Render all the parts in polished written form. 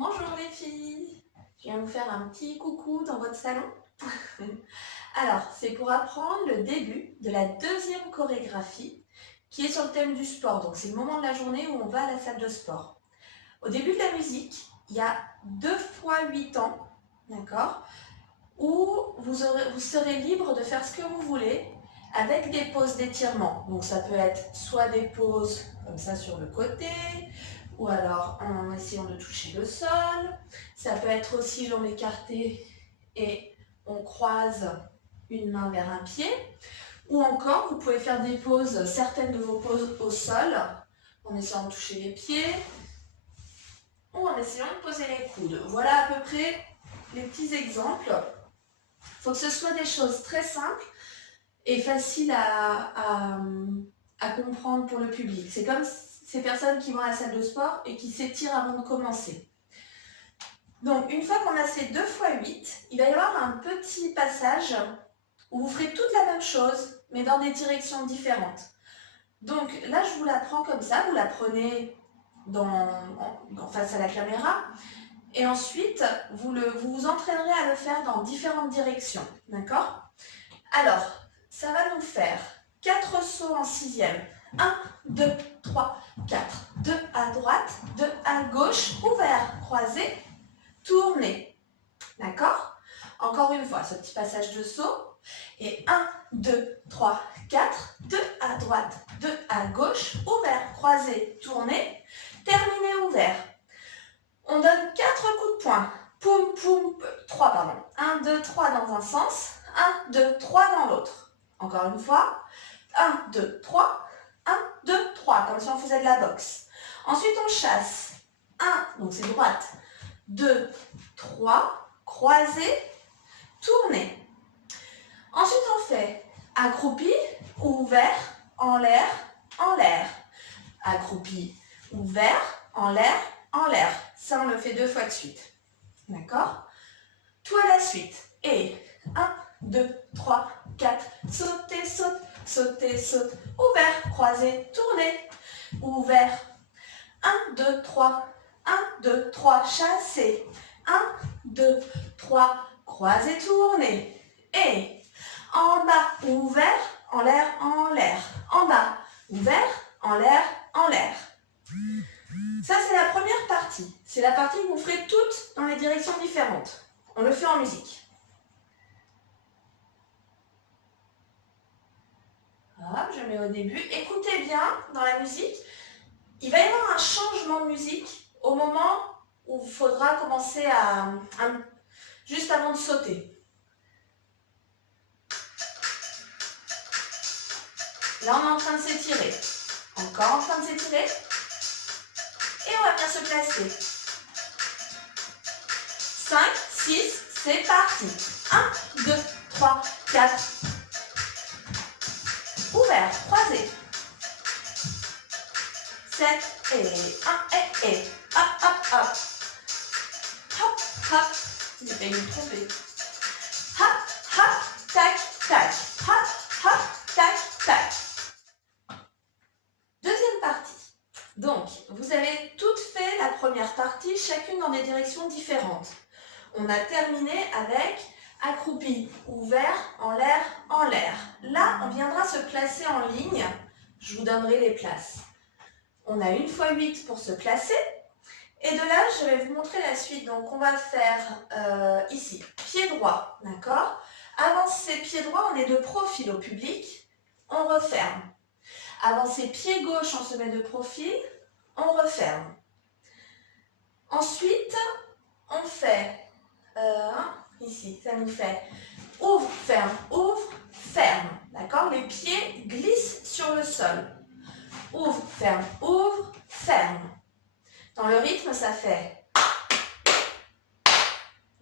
Bonjour les filles, je viens vous faire un petit coucou dans votre salon. Alors, c'est pour apprendre le début de la deuxième chorégraphie qui est sur le thème du sport. Donc, c'est le moment de la journée où on va à la salle de sport. Au début de la musique, il y a 2 fois 8 temps, d'accord, où vous serez libre de faire ce que vous voulez avec des pauses d'étirement. Donc, ça peut être soit des pauses comme ça sur le côté, ou alors en essayant de toucher le sol. Ça peut être aussi jambes écartées et on croise une main vers un pied. Ou encore, vous pouvez faire des pauses, certaines de vos pauses au sol, en essayant de toucher les pieds ou en essayant de poser les coudes. Voilà à peu près les petits exemples. Il faut que ce soit des choses très simples et faciles à comprendre pour le public. C'est comme ces personnes qui vont à la salle de sport et qui s'étirent avant de commencer. Donc, une fois qu'on a ces 2 fois 8, il va y avoir un petit passage où vous ferez toute la même chose, mais dans des directions différentes. Donc là, je vous l'apprends comme ça, vous la prenez face à la caméra, et ensuite, vous vous entraînerez à le faire dans différentes directions, d'accord? Alors, ça va nous faire 4 sauts en 6e. 1, 2, 3, 4. 2 à droite, 2 à gauche, ouvert, croisé, tourné. D'accord? Encore une fois, ce petit passage de saut. Et 1, 2, 3, 4. 2 à droite, 2 à gauche, ouvert, croisé, tourné. Terminé, ouvert. On donne 4 coups de poing. Poum, poum, 3, pardon. 1, 2, 3 dans un sens. 1, 2, 3 dans l'autre. Encore une fois. 1, 2, 3. 1, 2, 3, comme si on faisait de la boxe. Ensuite, on chasse. 1, donc c'est droite. 2, 3, croisé, tourné. Ensuite, on fait accroupi, ouvert, en l'air, en l'air. Accroupi, ouvert, en l'air, en l'air. Ça, on le fait 2 fois de suite. D'accord? Tout à la suite. Et 1, 2, 3, 4. Sauter, saute, sauter, saute. Ouvert, croisé, tourné. Ouvert. 1, 2, 3. 1, 2, 3. Chasser. 1, 2, 3. Croisé, tourné. Et en bas, ouvert, en l'air, en l'air. En bas, ouvert, en l'air, en l'air. Ça, c'est la première partie. C'est la partie que vous ferez toutes dans les directions différentes. On le fait en musique. Hop, je mets au début. Écoutez bien dans la musique. Il va y avoir un changement de musique au moment où il faudra commencer juste avant de sauter. Là, on est en train de s'étirer. Encore en train de s'étirer. Et on va bien se placer. 5, 6, c'est parti. 1, 2, 3, 4. Ouvert, croisé. 7 et 1 et. Hop, hop, hop. Hop, hop. J'ai failli me tromper. Hop, hop, tac, tac. Hop, hop, tac, tac. Deuxième partie. Donc, vous avez toutes fait la première partie, chacune dans des directions différentes. On a terminé avec accroupi, ouvert, en l'air, en l'air. Là, on viendra se placer en ligne. Je vous donnerai les places. On a 1 fois 8 pour se placer. Et de là, je vais vous montrer la suite. Donc, on va faire ici, pied droit, d'accord? Avancer pied droit, on est de profil au public. On referme. Avancer pied gauche, on se met de profil. On referme. Ensuite, on fait, ici, ça nous fait ouvre, ferme, d'accord? Les pieds glissent sur le sol. Ouvre, ferme. Dans le rythme, ça fait,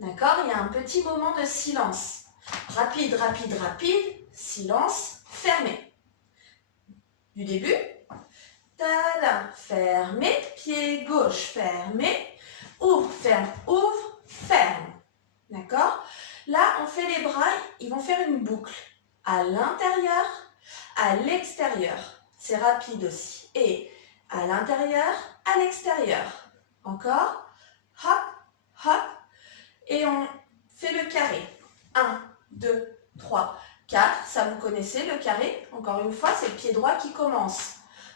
d'accord? Il y a un petit moment de silence. Rapide, rapide, rapide, silence, fermé. Du début. Tada, fermé, pied gauche, fermé, ouvre, ferme. D'accord? Là, on fait les bras, ils vont faire une boucle. À l'intérieur, à l'extérieur. C'est rapide aussi. Et à l'intérieur, à l'extérieur. Encore. Hop, et on fait le carré. 1, 2, 3, 4. Ça, vous connaissez le carré. Encore une fois, c'est le pied droit qui commence.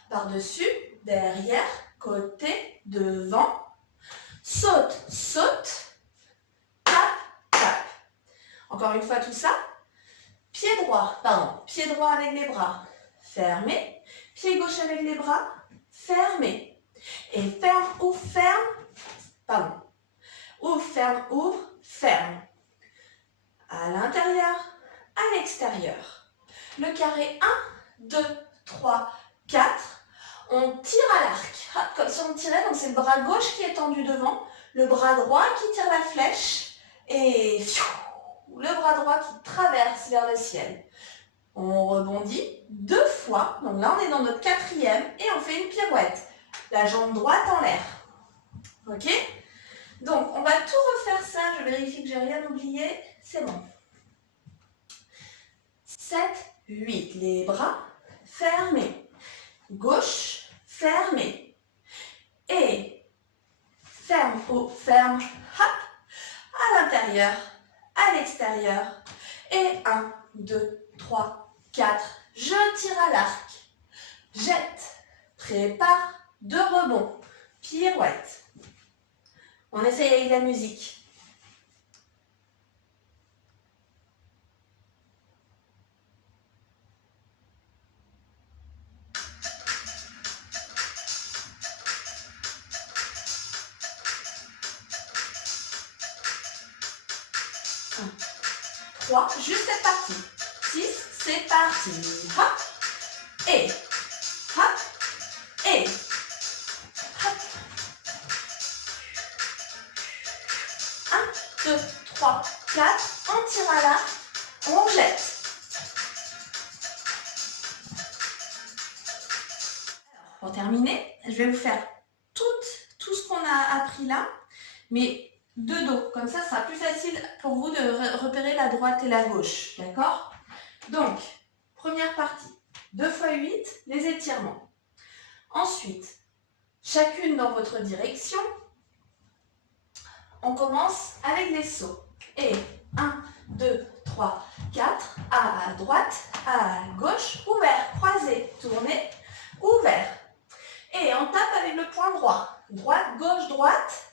Par-dessus, derrière, côté, devant. Saute, saute. Tape, tape. Encore une fois, tout ça. Pied droit avec les bras fermés. Pied gauche avec les bras fermés. Et ferme, ouvre, ferme. Pardon. Ouvre, ferme, ouvre, ferme. À l'intérieur, à l'extérieur. Le carré 1, 2, 3, 4. On tire à l'arc. Comme si on tirait, donc c'est le bras gauche qui est tendu devant, le bras droit qui tire la flèche et le bras droit qui traverse vers le ciel. On rebondit 2 fois. Donc là, on est dans notre 4e et on fait une pirouette. La jambe droite en l'air. Ok? Donc, on va tout refaire ça. Je vérifie que j'ai rien oublié. C'est bon. 7, 8. Les bras fermés. Gauche, fermé. Et ferme, ferme. Hop. À l'intérieur, à l'extérieur. Et 1, 2, 3, 4. Je tire à l'arc. Jette. Prépare. 2 rebonds. Pirouette. On essaye avec la musique. Un, 3, juste cette partie. 6, c'est parti. Hop. Et. Hop. Et. Hop. 1, 2, 3, 4. On tire à l'arc. On jette. Pour terminer, je vais vous faire tout ce qu'on a appris là, mais de dos. Comme ça, ce sera plus facile pour vous de repérer la droite et la gauche. D'accord? Donc, première partie, 2 x 8, les étirements. Ensuite, chacune dans votre direction, on commence avec les sauts. Et 1, 2, 3, 4, à droite, à gauche, ouvert, croisé, tourné, ouvert. Et on tape avec le point droit. Droite, gauche, droite.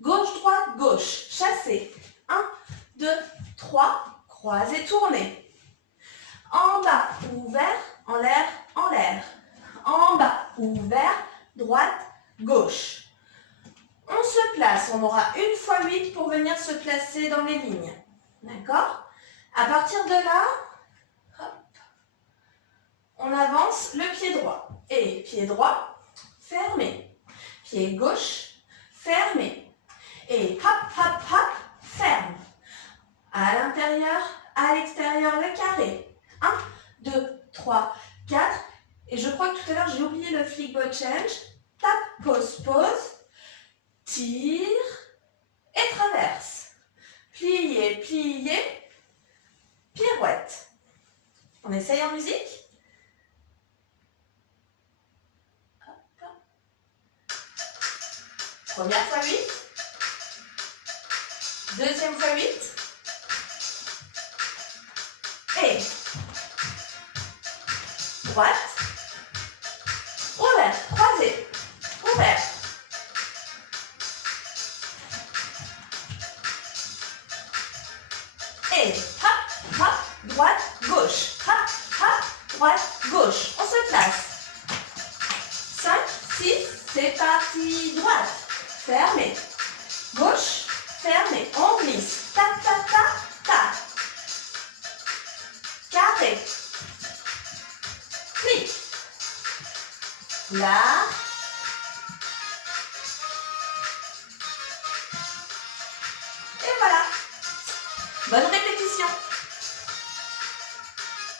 Gauche, droite, gauche. Chassé. 1, 2, 3. Croisé, tourné. En bas, ouvert, en l'air, en l'air. En bas, ouvert, droite, gauche. On se place. On aura 1 x 8 pour venir se placer dans les lignes. D'accord? À partir de là, hop, on avance le pied droit. Et pied droit, fermé. Pied gauche, fermé. Et hop, hop, hop, ferme. À l'intérieur, à l'extérieur, le carré. 1, 2, 3, 4. Et je crois que tout à l'heure, j'ai oublié le flick ball change. Tape, pose, pose. Tire et traverse. Plier, plier. Pirouette. On essaye en musique? Première fois 8. Deuxième fois 8. Et droite. Ouvert. Croisé. Ouvert. Et hop, hop, droite, gauche. Hop, hop, droite, gauche. On se place. 5, 6, c'est parti. Droite. Fermé. Gauche, fermé. On glisse. Tac, tac, tac, tac. Carré. Clic. Là. Et voilà. Bonne réponse.